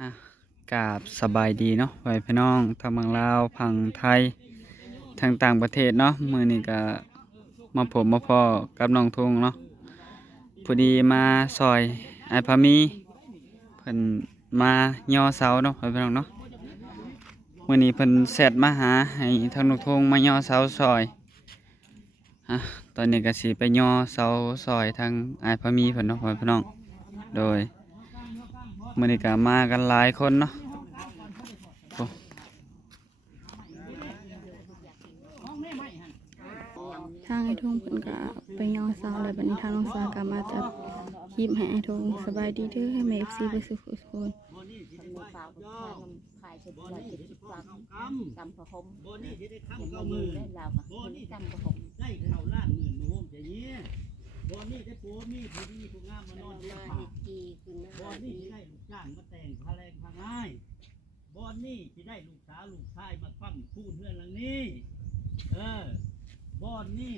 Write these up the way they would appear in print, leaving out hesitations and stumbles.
อ่ะกราบสบายดีเนาะไว้พี่น้องทางฝั่งลาวฝั่งไทยทางต่างประเทศเนาะมื้อนี้ก็มาพบมาพ้อกับน้องทุ่งเนาะพอดีมาซอยไอ้ายพามีเพิ่นมาย่อเสาเนาะไว้พี่น้องเนาะมื้อนี้เพิ่นแชตมาหาให้ทางน้องทุ่งมาย่อเสาซอยอ่ะตอนนี้ก็สิไปย่อเสาซอยทางไอ้ายพามีเพิ่นเนาะไว้พี่น้องโดยมื้อนี้ก็มากันหลายคนเนาะ ทางไอ้ทงเพิ่นก็ไปย่อเสาแล้วบัดนี้ทางน้องสาวก็มาจับคลิปให้ไอ้ทงสบายดีเด้อแม่ FC เบิ่งสุขสุขคน ขายเสร็จแล้วกำพะหมเห็นว่ามือได้เรากำพะหม ได้ข่าวล้านหมื่นโฮมจะยี่บอนนี่ได้ผัวมีผู้ดีผู้งามมานอนเลี้ยงผัก กีคือบ อนนี่ที่ได้ลูกจ้างมาแต่งพาแรงพาง่ายบอนนี่ที่ได้ลูกสาวลูกชายมาคว่ำพูดเพื่อนหลังนี้บอนนี่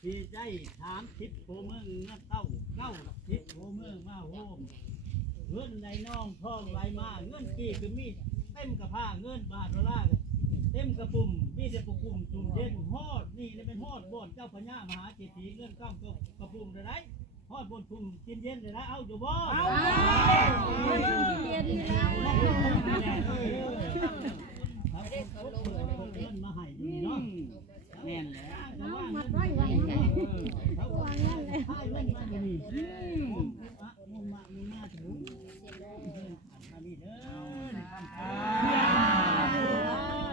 ที่ได้30โพเมืองเงินเต้า90โพเมืองมาโฮมเงินในน้องทองไหลมาเงินกี่คือมีเต็มกระพ้าเงินบาทดอลลาร์เต็มกระปุ่มมีแต่ปุ่มจุ่มเด่นฮอดนี่เลยเป็นฮอดบ่อนเจ้าพญามหาเศรษฐีเงินก้ำกระปุ่มได้ฮอดบนปุ่มกินเย็นได้เอาอยู่บ่เย็นแล้วเงินมาให้อยู่เนาะแม่นแล้วมาไว้ไว้เขาวางนั่นเลยให้มันมาอยู่นี่มุมมามีหน้าถูอันนี้เด้อ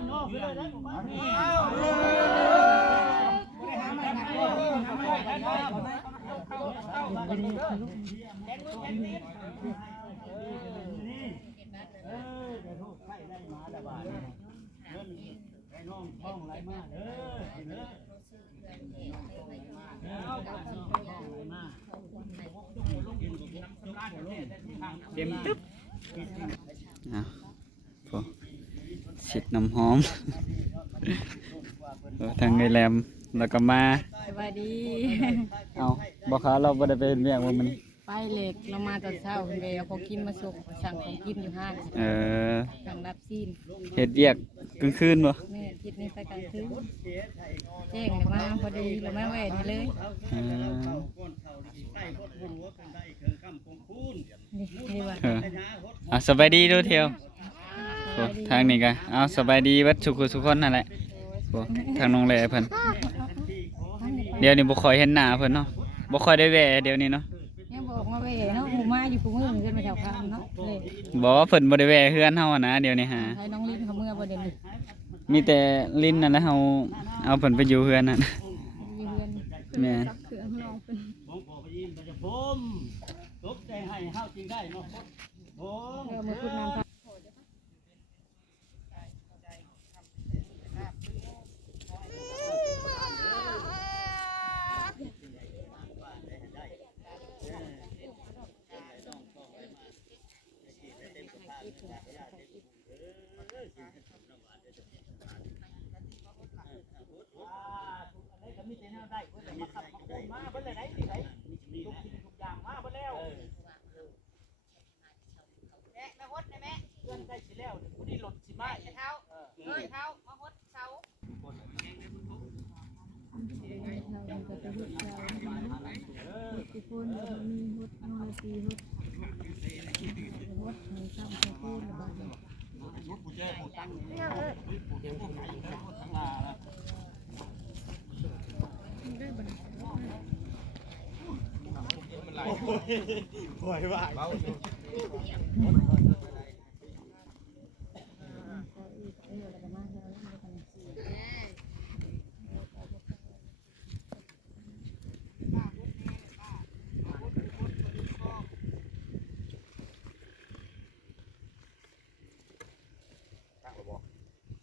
นอกไปเลยนะผมว่าน้องท้องไรมากเด้อเต็มตึ๊บอ่ะพอฉีดน้ำหอม ทางไอแรมแล้วก็มา สวัสดี เอาบอกเขาเราบ่ได้ไปเรียกว่ามัน ไปเหล็กเรามาตอนเช้าคุณเบลเขากินมาสุกสั่งของกินอยู่ห้าง อ สั่งรับซีน เฮ็ดเวียกกลางคืนบ่ แม่คิดนี่ไปกลางคืนแจ้งเลยมาพอดีเราไม่แหวนเลย เออ นี่ว่า เอาสบายดีเด้อเที่ยวโอ้ทางนี้ก็เอาสบายดีเบัดทุกคนนั่นแหละโอ้ทางน้องแหล่เพิ่นเดี๋ยวนี้บ่ค่อยเห็นหน้าเพิ่นเนาะบ่ค่อยได้แวะเดี๋ยวนี้เนาะ ยังบอกมาแหวนเนาะหูมาอยู่คู่มือเงินมาแถวคำเนาะเลย บอกว่าเพิ่นบ่ได้แวะเฮือนเฮาอะนะเดี๋ยวนี้หา ให้น้องลิ้นเขาเมื่อประเด็นนี้ มีแต่ลิ้นนั่นแหละเฮาเอาเพิ่นไปอยู่เฮือนนั่น ยืน แม่ เครื่องน้องเพิ่น ผมขอไปยินไปจะผมตบใจให้เฮาจริงได้เนาะผม เออมาพูดน้ำ ทุกคนมีฮดน้องตีฮดฮดมีซ้ำทุกคนบัดนี้ ปล่อยว่าเบา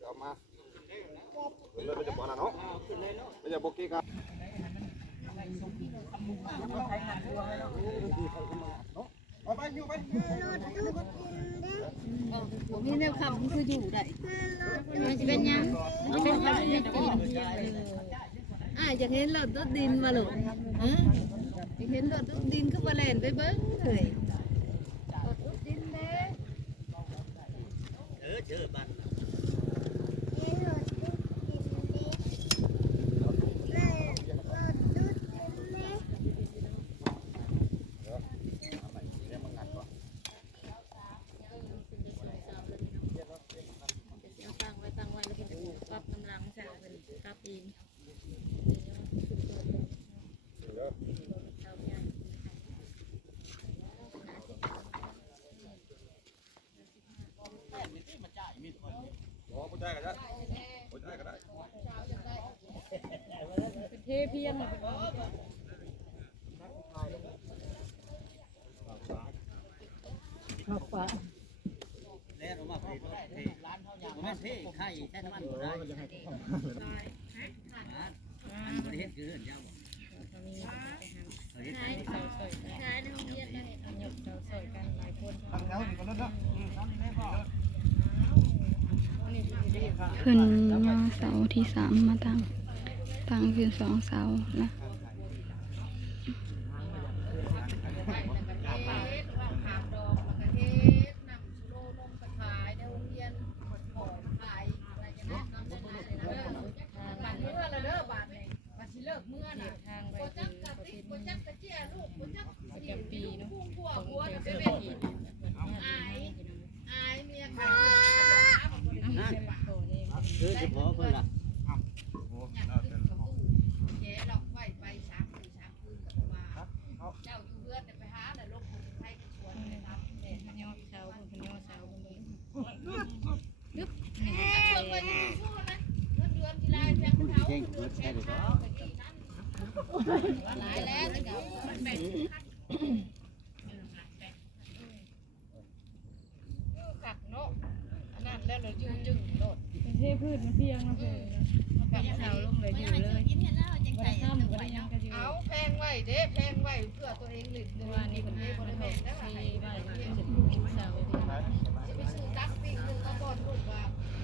เอามาเริ่มไม่จะปอนนะเนาะไม่จะโบกี้ครับ ผมมีแนวคำคืออยู่ได้มันจะเป็นยังมันเป็นแบบนี้ตีนอยากเห็นรถตุ๊ดดินมาหรออยากเห็นรถตุ๊ดดินก็มาแล่นไปเบิ้งเลยรถตุ๊ดดินเด้ เพียงเลย แล้วออกมาเพ่ร้านเขาอย่างมาเพ่ไข่ใช้น้ำมันบ่ได้บริเฮ็ดคือเรื่องยาวบ่เฮ็ด ใช้ในโรงเรียนได้ ยกเสาสวยกันหลายคน ขึ้นย่อเสาที่สามมาตั้งขึ้น2 เสานะ ทางไปคือประเพณีประจำปีเนาะของเทศบาลคือเฉพาะเพิ่นล่ะ ย่อเสาเป็นย่อเสาบนนี้ เก่งคือใช่หรือเปล่า หลายแล้วแต่ก็แบ่งกัดเนาะอันนั้นแล้วเราจึงโดด เป็นเทพืชมาเพียงมาเพียงกับเสาลงเลยอยู่เลยบ่ได้ทำบ่ได้ยังก็อยู่ เอาแพงไว้เด้แพงไว้เพื่อตัวเองหลิด แต่ว่านี่เป็นเทบ่ได้แม่ได้ว่าให้บ้านเสาดี จะไปซื้อตักปิ้งนึงก็บ่นลูกว่า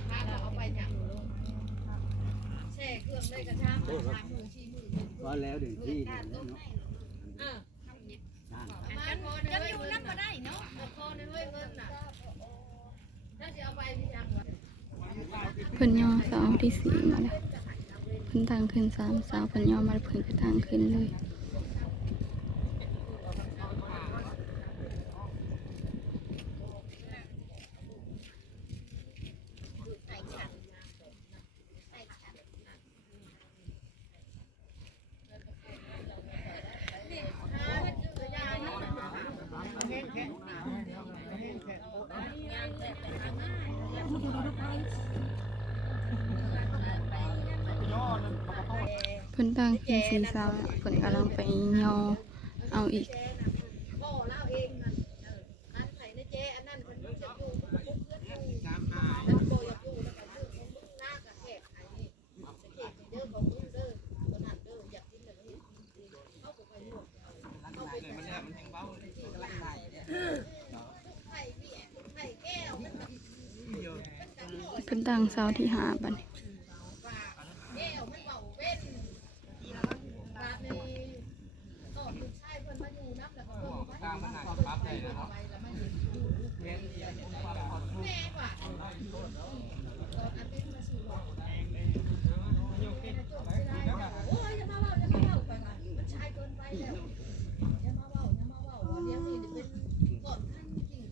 พาเราเอาไปหยังแช่เครื่องได้กระชาก3 มือ 4 มือ ว่าแล้วถึงที่แล้วเนาะ จะอยู่น้ำมาได้เนาะพอในเว้ยเงินน่ะถ้าจะเอาไปพี่ยังวะ เพิ่นย่อเสาที่4มาแล้วเพิ่นตั้งขึ้น3 เสาเพิ่นย่อมาแล้วเพิ่นก็ตั้งขึ้นเลย เพิ่นตั้งขึ้น4 เสาแล้วเพิ่นกำลังไปย่อเอาอีก บ่เล่าเองนั่นอันไหนนะเจ๊อันนั้นมันจะอยู่เพื่อนอยู่แล้วโบอยากอยู่แล้วก็อยู่ของมึงหน้ากับแขกไอ้นี่จะเขกเด้อของมึงเด้อตัวนั้นเด้ออยากกินแบบนี้เขาบอกไปหมดเขาไปมันยังเบาไข่เบี้ยไข่แก้วมัน เพิ่นตั้งเสาที่5บัดนี้ แก้วมันเบาเว้นบาดนี้ก็ลูกชายเพิ่นมาอยู่นับแล้วก็เพิ่นมาอยู่ปั๊บได้แล้วไปแล้วมาอยู่แม่ว่าตอนอาทิตย์มาสู่โอ้ยอย่ามาเว้าไปว่ามันชายเกินไปแล้วอย่ามาเว้าเดี๋ยวนี้เป็นก่อนขั้นจริง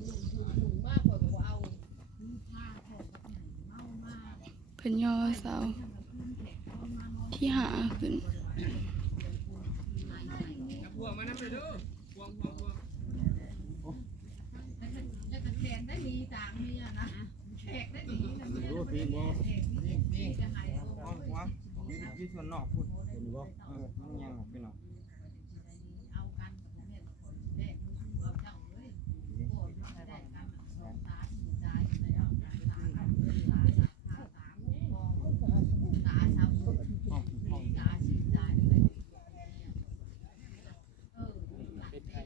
ถูกมากกว่าเอา เพิ่นย่อเสาที่5ขึ้น แล้วก็แขกได้มีต่างมีอ่ะนะแขกได้มีนะมี รู้พี่บ่ จะหายโซ่ ยืดส่วนนอกพูดเห็นบ่มันยังออกไปนอก เอากันกับเนี่ยแดกเอาเจ้าเลยโอ้ยแดกกันสองตาสี่ตาอยู่แล้วตาเอาตาตาตาหมูมองตาชาวตาสี่ตาอยู่เลย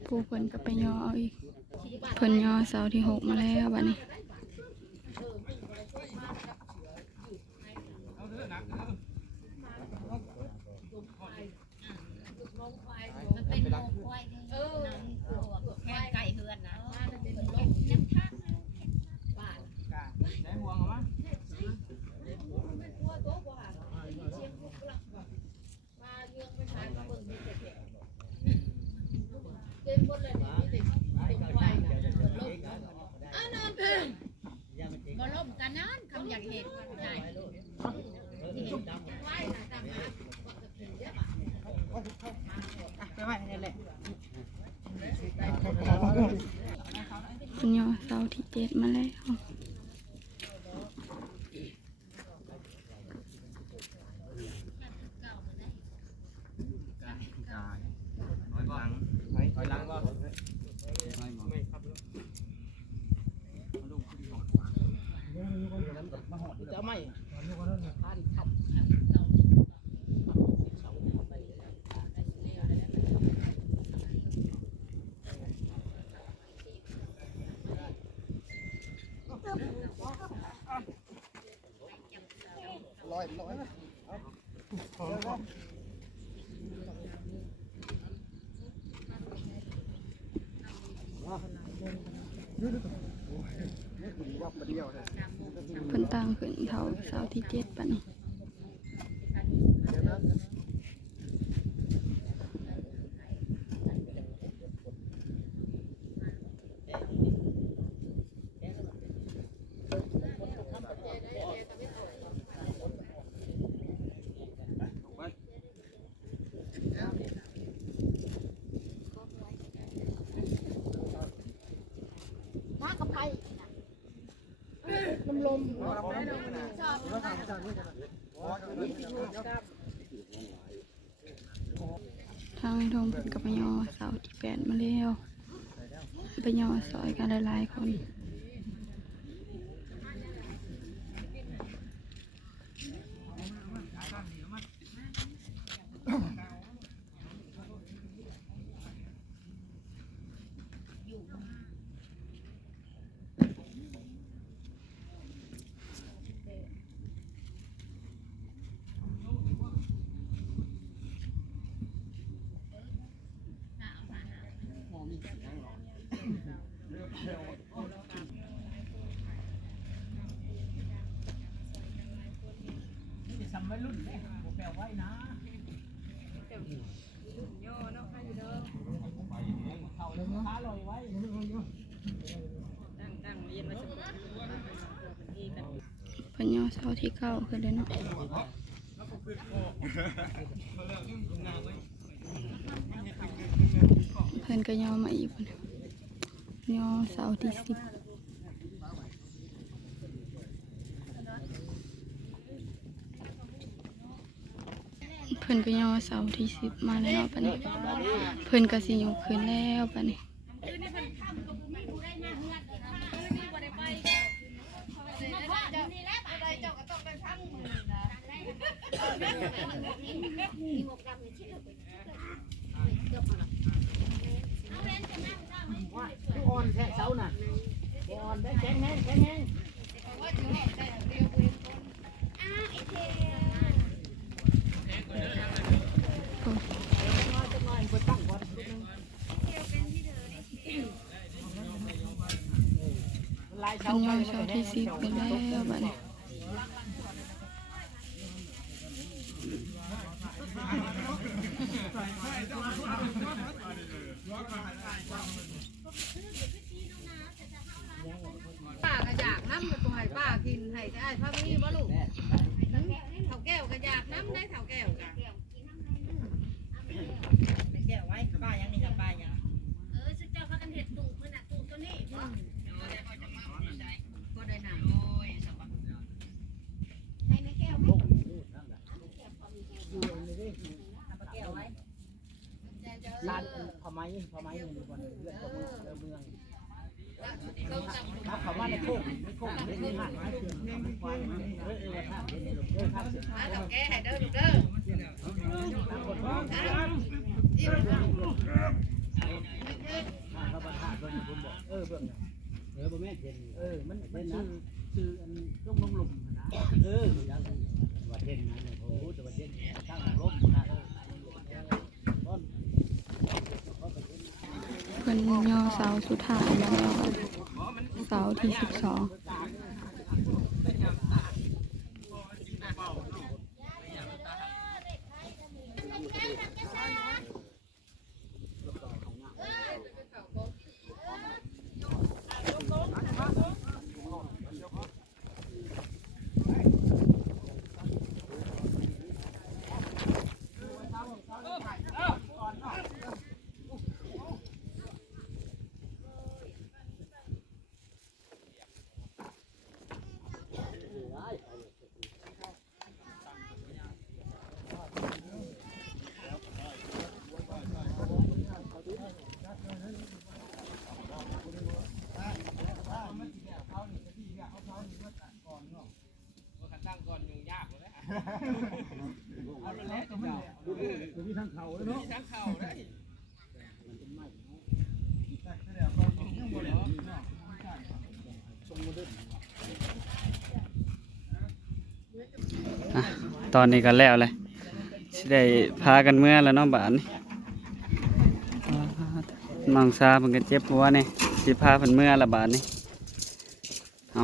ผู้เพิ่นก็ไปย่อเอาอีกเพิ่นย่อเสาที่6มาแล้วบัดนี้ มันเป็นโมควายน้ำแค่ไก่เฮือนนะมันเป็นโรคน้ำท่าบ้าน ใช้ห่วงเอามั้ย มันกลัวโต๊ะกว่าเชียงพวกหลักมาเยืองไปขายมาเบิ่งมีแต่แขกเต็มหมดเลยนี่มีแต่ตรงไฟนะลมอันนั้นบ่ล่มกันนั้นคำอยากเห็นได้ไฟนะตามหาเยอะ ไปไว้นี่แหละ เพิ่นย่อเสาที่7มาแล้ว เพิ่นตั้งขึ้นเท่าเสาที่7ปะนี่ทางทงเพิ่นกับไปย่อเสาที่8มาแล้วไปย่อซอยกันหลายๆคนเพิ่นย่อเสาที่9ขึ้นเลยเนาะเพิ่นก็ย่อมาอีกพุ่นย่อเสาที่10เพิ่นก็ย่อเสาที่10มาแล้วเนาะปะนี้เพิ่นก็สิยกขึ้นแล้วปะนี้อ่อนแท้เสาน่ะอ่อนได้แข็งแห้งแข็งแห้ง เพิ่นย่อเสาที่10ขึ้นแล้วปะนี้ป้าก็อยากน้ำตัวให้ป้ากินให้ได้พ่อมีบ่ลูกเถาแก้วก็อยากน้ำได้เถาแก้วกันแก้วไว้ป้ายังนี่กับป้ายังสุดเจ้าพากันเห็ดตูกมันน่ะตูกตัวนี้ก็ได้น้ำให้ในแก้วไหมแก้วไว้ร้านพอไม้อยู่บนเรือนเมืองเขาว่าในโคกในห้างเอาแก้ให้เด้อลูกเด้อเขาประทานคนผมบอกเบื้องบ่แม่เห็นมันเป็นนะคืออันต้องลมนะยังว่าเห็นนะโอ้โหแต่ว่าเห็นข้างลมนะเพิ่นย่อเสาสุดท้ายมาแล้วปะเสาที่12เ เขาเนาะทางเขาได้ อ่ะตอนนี้ก็แล้วเลยสิได้พากันเมื่อแล้วเนาะบาดนี้น้องซาเพิ่นก็เจ็บหัวนี่สิพาเพิ่นเมื่อละบาดนี้เอา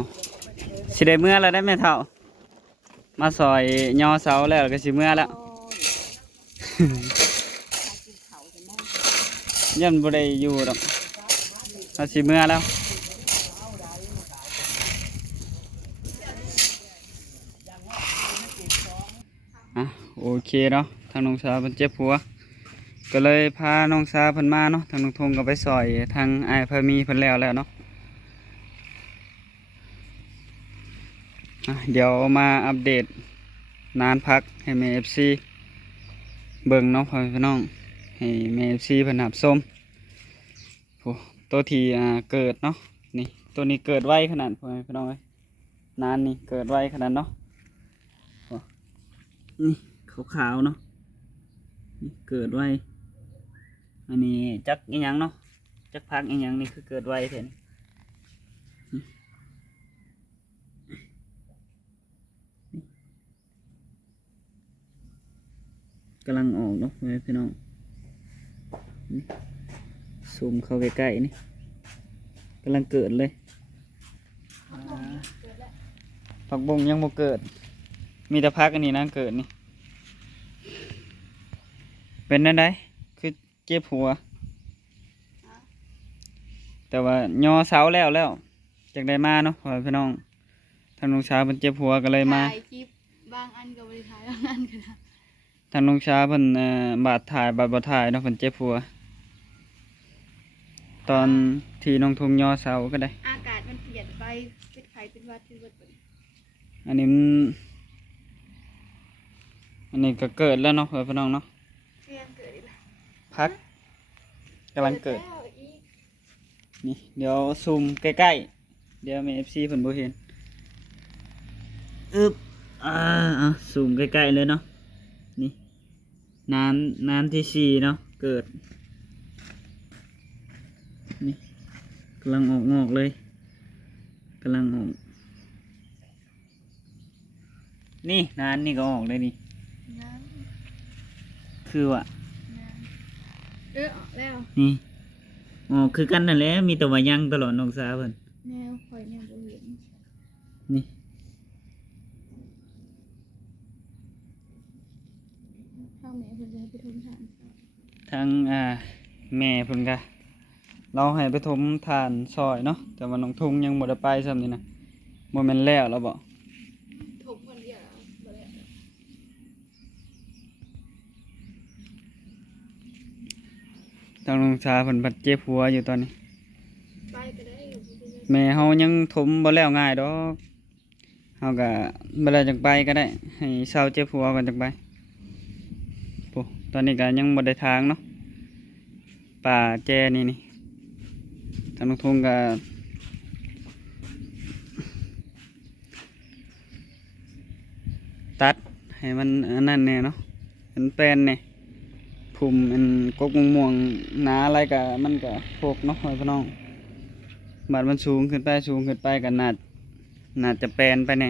สิได้เมื่อแล้วได้แม่เฒ่ามาซอยย่อเสาแล้วก็สิเมื่อแล้ว ยันบ่ได้อยู่ดอกเอาสิเมื่อแล้วอ่ะโอเคเนาะทางน้องสาวเพิ่นเจ็บหัวก็เลยพาน้องสาวเพิ่นมาเนาะทางน้องทงก็ไปซอยทางอ้ายพามีเพิ่นแล้วเนาะอ่ะเดี๋ยวมาอัปเดตนานพักให้แม่ FC เบิ่งเนาะพ่อพี่น้องให้แม่ FC เพิ่นหับส้มโอ้ตัวที่เกิดเนาะนี่ตัวนี้เกิดไวขนาดพ่อพี่น้องเอ้ยนานนี่เกิดไวขนาดเนาะโอ้นี่ขาวๆเนาะนี่เกิดไวอันนี้จักอีหยังเนาะจักพักอีหยังนี่คือเกิดไวแท้นี่กำลังออกเนาะพ่อพี่น้องนี่ซูมเข้าใกล้ๆนี่กำลังเกิดเลยผักบงยังบ่เกิดมีแต่พักอันนี้นะเกิดนี่เป็นนั่นได้คือเจ็บหัวแต่ว่าย่อเสาแล้วจากได้มาเนาะพ่อพี่น้องทางลุงชาเป็นเจ็บหัวก็เลยมา ถ่ายคลิปบางอันก็บ่ได้ถ่ายบางอันก็ได้ ทางลุงชาเพิ่นบาดถ่ายบาดบ่ถ่ายเนาะเพิ่นเจ็บหัวตอนที่น้องทงย่อเสาก็ได้ อากาศมันเปลี่ยนไปเป็นไข้เป็นหวัดเป็นเบิดเบิด อันนี้มันอันนี้ก็เกิดแล้วเนาะพี่น้องเนาะ เรียนเกิดอีกแล้ว พักกำลังเกิด แล้วอีก นี่เดี๋ยวซูมใกล้ๆเดี๋ยวแม่ FC เพิ่นบ่เห็นอึบซูมใกล้ๆเลยเนาะนี่นานที่สี่เนาะเกิดนี่กำลังออกงอกเลยกำลังออกนี่นานนี่ก็ออกเลยนี่ น้ คือว่า ำออกแล้ว นี่อ๋อคือกันนั่นแหละมีแต่ว่ายังตลอดน้องสาวเพิ่น แนวข่อยยังบ่เห็น นี่ ข้าวแม่เพิ่นจะให้ไปทมทาน ทางแม่เพิ่นก็เราให้ไปถมทานซอยเนาะแต่ว่าน้องทุ่งยังบ่ได้ไปซ้ำนี่นะบ่แม่นแล้วแล้วบ่ ทมคนเดียวบ่ได้ ทางน้องสาวเพิ่นบาดเจ็บหัวอยู่ตอนนี้ ไปก็ได้อยู่บ่ได้ แม่เฮายังถมบ่แล้วง่ายดอกเฮาก็บ่ได้จังไปก็ได้ให้เศร้าเจ็บหัวก่อนจังไปโอ้ตอนนี้ก็ยังบ่ได้ทางเนาะป่าแจนี่ทางน้องทุ่งก็ตัดให้มันอันนั้นแน่เนาะเป็นแปลนแน่ภูมิอันกกม่วงๆหนาอะไรก็มันก็โพกเนาะพี่น้องบาดมันสูงขึ้นไปก็น่าจะแปลนไปแน่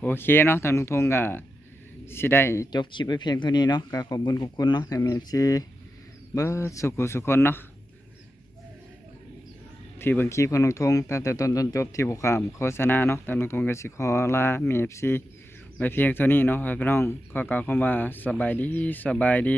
โอเคเนาะทางลุงทงก็สิได้จบคลิปไว้เพียงเท่านี้เนาะก็ขอบคุณเนาะทางMCเบิดสุขคนเนาะที่เบิ่งคลิปของลุงทงตั้งแต่ต้นจนจบที่บ่ข้ามโฆษณาเนาะทางลุงทงก็สิขอลาMC ไว้เพียงเท่านี้เนาะพี่น้องขอกล่าวคำว่าสบายดี